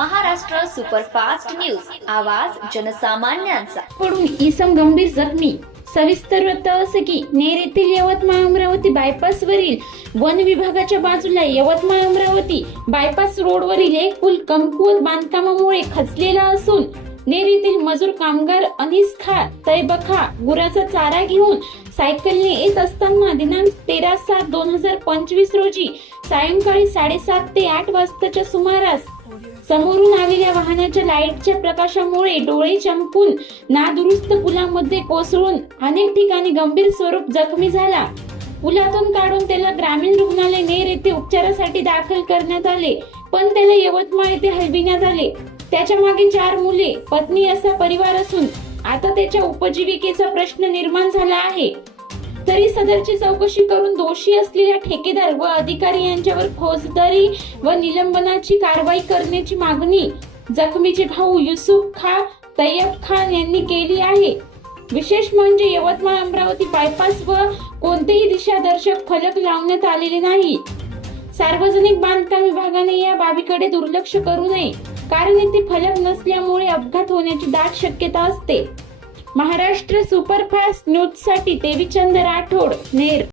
Maharashtra superfast news. आवाज जनसामान्यांचा. पडून इसम गंभीर जखमी सविस्तर वृत्त असं की नेर येथील यवतमाळ अमरावती बायपासवरील वन विभागाच्या बाजूला यवतमाळ अमरावती बायपास रोडवरील एक पूल कमकुवत बांधकामामुळे खचलेला असून नेर येथील मजूर कामगार अनिस खा तैबखा गुराचा चारा घेऊन सायकलने येत असताना दिनांक तेरा सात दोन हजार पंचवीस रोजी सायंकाळी साडेसात ते आठ वाजताच्या सुमारास समोरून आलेल्या वाहनाच्या लाईटच्या प्रकाशामुळे डोळे चमकून नादुरुस्त पुलामध्ये कोसळून अनेक ठिकाणी गंभीर स्वरूप जखमी झाला. पुलातून काढून त्याला ग्रामीण रुग्णालय नेर येथे उपचारासाठी दाखल करण्यात आले पण त्याला यवतमाळ येथे हलविण्यात आले. त्याच्यामागे चार मुले पत्नी असा परिवार असून आता त्याच्या उपजीविकेचा प्रश्न निर्माण झाला आहे. तरी सदरची चौकशी करून दोषी असलेल्या ठेकेदार व अधिकारी यांच्यावर फौजदारी व निलंबनाची कारवाई करण्याची मागणी जखमीचे भाऊ युसुफ खा तय्यब खान यांनी केली आहे. विशेष म्हणजे यवतमाळ अमरावती बायपास व कोणतेही दिशादर्शक फलक लावण्यात आलेले नाही. सार्वजनिक बांधकाम विभागाने या बाबीकडे दुर्लक्ष करू नये कारण येथे फलक नसल्यामुळे अपघात होण्याची दाट शक्यता असते. महाराष्ट्र सुपरफास्ट न्यूजसाठी देवीचंद राठोड नेर